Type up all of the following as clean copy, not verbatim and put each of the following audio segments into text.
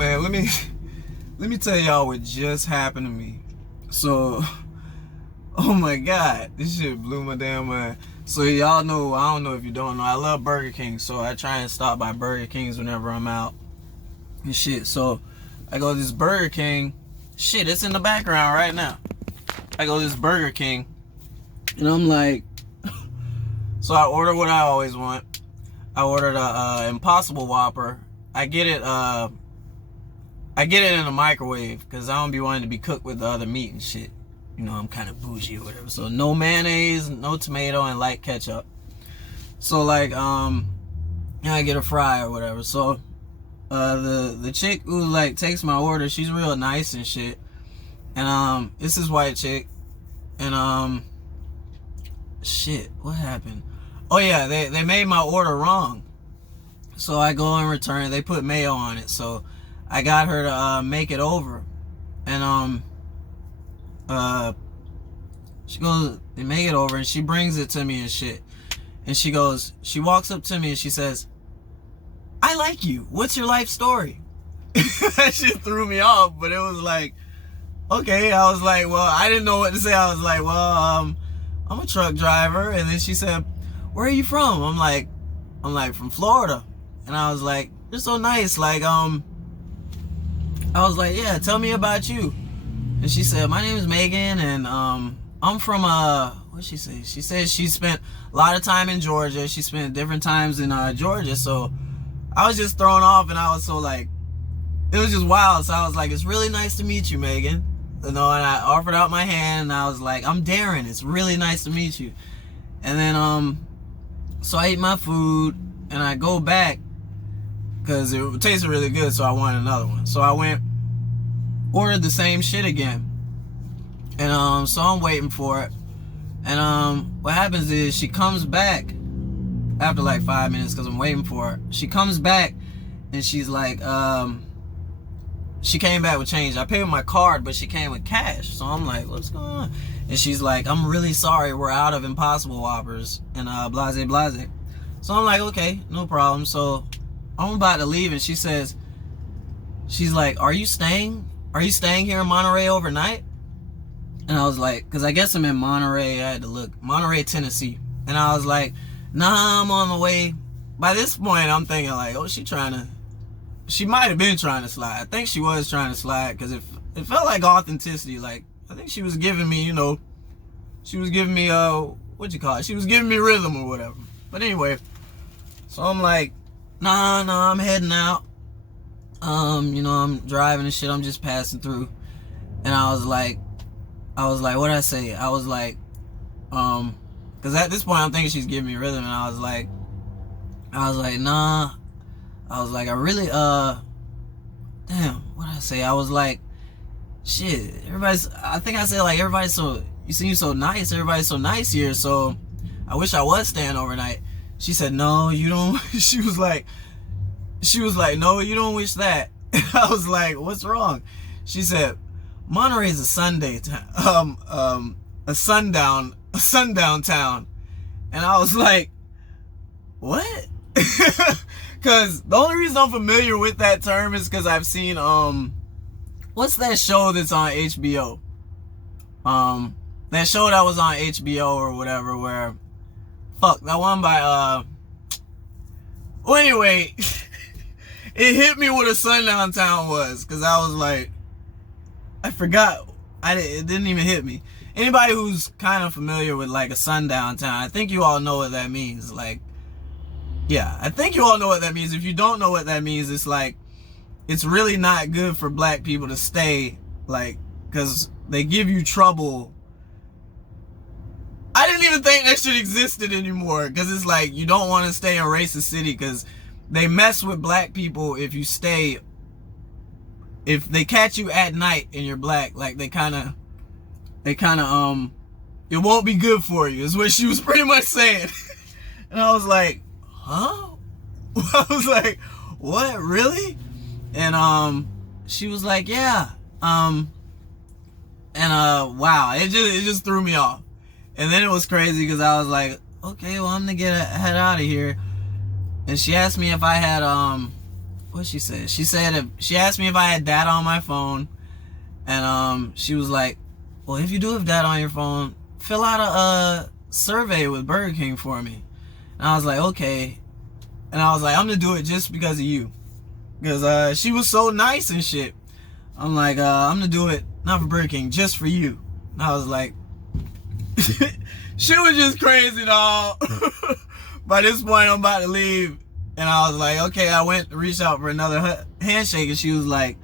Man, let me tell y'all what just happened to me. So, oh my God, this shit blew my damn mind. So y'all know, I don't know if you don't know, I love Burger King. So I try and stop by Burger King's whenever I'm out and shit. So I go to this Burger King. Shit, it's in the background right now. I go to this Burger King, and I'm like, so I order what I always want. I ordered a Impossible Whopper. I get it in a microwave because I don't be wanting to be cooked with the other meat and shit. You know, I'm kind of bougie or whatever. So no mayonnaise, no tomato, and light ketchup. So like, I get a fry or whatever. So the chick who like takes my order, she's real nice and shit. And it's this white chick. And shit, what happened? Oh yeah, they made my order wrong. So I go and return it. They put mayo on it. So I got her to make it over. And she goes, they make it over, and she brings it to me and shit. And she walks up to me and she says, "I like you. What's your life story?" That shit threw me off, but it was like, okay. I was like, well, I didn't know what to say. I was like, well, I'm a truck driver. And then she said, "Where are you from?" I'm like, from Florida. And I was like, "You're so nice." Like, I was like, "Yeah, tell me about you." And she said, "My name is Megan, and I'm from what'd she say? She said she spent a lot of time in Georgia. She spent different times in Georgia." So I was just thrown off, and I was so like, it was just wild. So I was like, "It's really nice to meet you, Megan." You know, and I offered out my hand, and I was like, "I'm Darren. It's really nice to meet you." And then so I ate my food, and I go back because it tasted really good, so I wanted another one. So I went, ordered the same shit again. And so I'm waiting for it. And what happens is she comes back after like 5 minutes because I'm waiting for her. She comes back and she's like, she came back with change. I paid with my card, but she came with cash. So I'm like, what's going on? And she's like, "I'm really sorry, we're out of Impossible Whoppers," and blase blase. So I'm like, okay, no problem. So I'm about to leave, and she's like, "Are you staying here in Monterey overnight?" And I was like, because I guess I'm in Monterey. I had to look. Monterey, Tennessee. And I was like, "Nah, I'm on the way." By this point, I'm thinking like, oh, she might have been trying to slide. I think she was trying to slide because it felt like authenticity. Like, I think she was giving me, she was giving me, what you call it? She was giving me rhythm or whatever. But anyway, so I'm like, nah, I'm heading out. I'm driving and shit. I'm just passing through. And I was like, what'd I say? I was like, because at this point I'm thinking she's giving me rhythm, and I was like, nah. I was like, I really, damn, what'd I say? I was like, shit, I think I said like, you seem so nice. Everybody's so nice here. So I wish I was staying overnight. She said, "No, you don't." She was like, "No, you don't wish that." I was like, "What's wrong?" She said, "Monterey's a sundown town." And I was like, "What?" Because the only reason I'm familiar with that term is because I've seen, what's that show that's on HBO? That show that was on HBO or whatever, where, fuck, that one by, well, anyway, it hit me what a sundown town was, because I was like, I forgot. It didn't even hit me. Anybody who's kind of familiar with like a sundown town, I think you all know what that means. Like, yeah, I think you all know what that means. If you don't know what that means, it's like, it's really not good for black people to stay, like, because they give you trouble. I didn't even think that shit existed anymore, because it's like, you don't want to stay in racist city because they mess with black people if you stay. If they catch you at night and you're black, like they kind of, it won't be good for you, is what she was pretty much saying. And I was like, huh? I was like, what, really? And she was like, yeah. Wow, it just threw me off. And then it was crazy because I was like, okay, well, I'm gonna head out of here. And she asked me if I had what she said? She said she asked me if I had data on my phone, and she was like, well, if you do have data on your phone, fill out a survey with Burger King for me. And I was like, okay. And I was like, I'm gonna do it just because of you, because she was so nice and shit. I'm like, I'm gonna do it not for Burger King, just for you. And I was like, she was just crazy, dog. By this point, I'm about to leave, and I was like, okay. I went to reach out for another handshake, and she was like,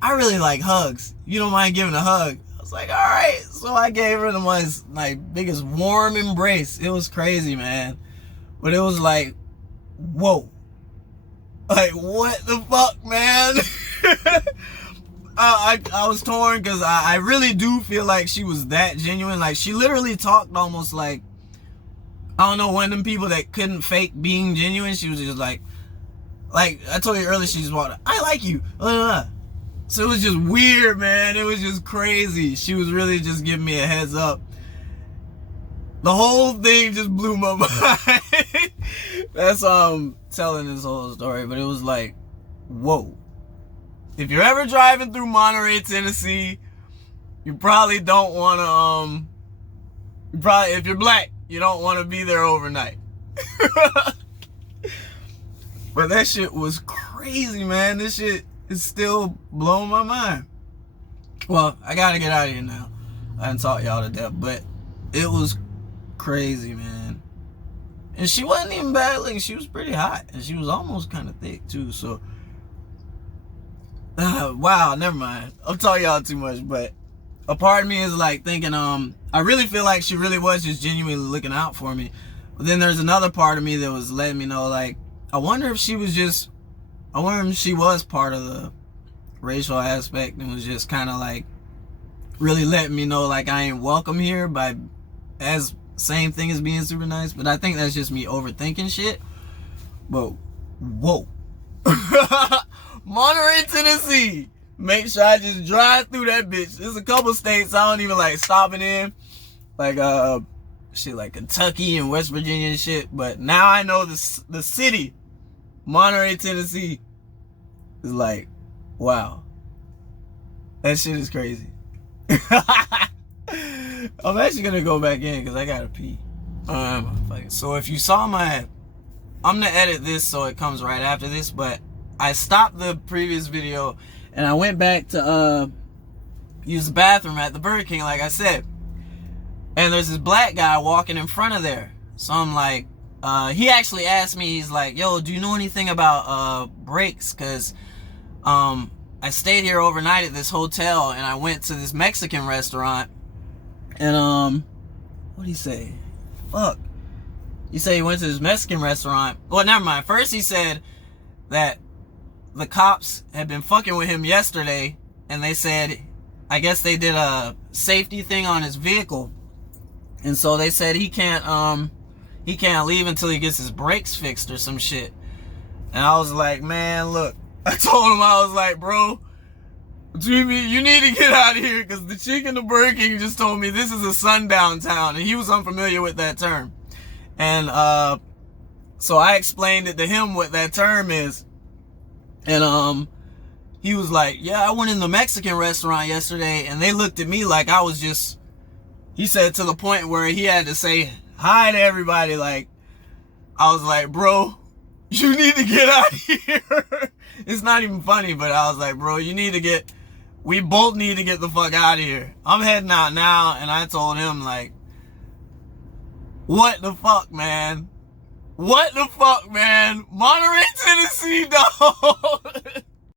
I really like hugs. You don't mind giving a hug? I was like, all right. So I gave her the most biggest warm embrace. It was crazy, man. But it was like, whoa. Like, what the fuck, man? I was torn, because I really do feel like she was that genuine. Like, she literally talked almost like, I don't know, one of them people that couldn't fake being genuine. She was just like I told you earlier, she just walked, I like you. So it was just weird, man. It was just crazy. She was really just giving me a heads up. The whole thing just blew my mind. That's telling this whole story. But it was like, whoa. If you're ever driving through Monterey, Tennessee, you probably don't want to, if you're black, you don't want to be there overnight. But that shit was crazy, man. This shit is still blowing my mind. Well, I gotta get out of here now. I didn't talk y'all to death, but it was crazy, man. And she wasn't even bad looking. She was pretty hot, and she was almost kind of thick too. So, wow, never mind. I'm telling y'all too much, but a part of me is like thinking, I really feel like she really was just genuinely looking out for me. But then there's another part of me that was letting me know, like, I wonder if she was part of the racial aspect and was just kind of like really letting me know, like, I ain't welcome here, by as same thing as being super nice. But I think that's just me overthinking shit. But whoa. Monterey, Tennessee. Make sure I just drive through that bitch. There's a couple states I don't even like stopping in, like shit like Kentucky and West Virginia and shit. But now I know the city, Monterey, Tennessee, is like, wow, that shit is crazy. I'm actually gonna go back in because I gotta pee. So if you saw I'm gonna edit this so it comes right after this, but I stopped the previous video and I went back to use the bathroom at the Burger King, like I said. And there's this black guy walking in front of there. So I'm like, he actually asked me, he's like, yo, do you know anything about breaks? Because I stayed here overnight at this hotel and I went to this Mexican restaurant. And what'd he say? Fuck. He said he went to this Mexican restaurant. Well, never mind. First he said that the cops had been fucking with him yesterday, and they said, I guess they did a safety thing on his vehicle, and so they said he can't leave until he gets his brakes fixed or some shit. And I was like, man, look, I told him, I was like, bro, you need to get out of here, because the chick in the Burger King just told me this is a sundown town, and he was unfamiliar with that term. And so I explained it to him what that term is. And he was like, yeah, I went in the Mexican restaurant yesterday and they looked at me like I was just, he said, to the point where he had to say hi to everybody. Like, I was like, bro, you need to get out of here. It's not even funny, but I was like, bro, we both need to get the fuck out of here. I'm heading out now. And I told him, like, what the fuck, man? What the fuck, man? Monterey, Tennessee, dog.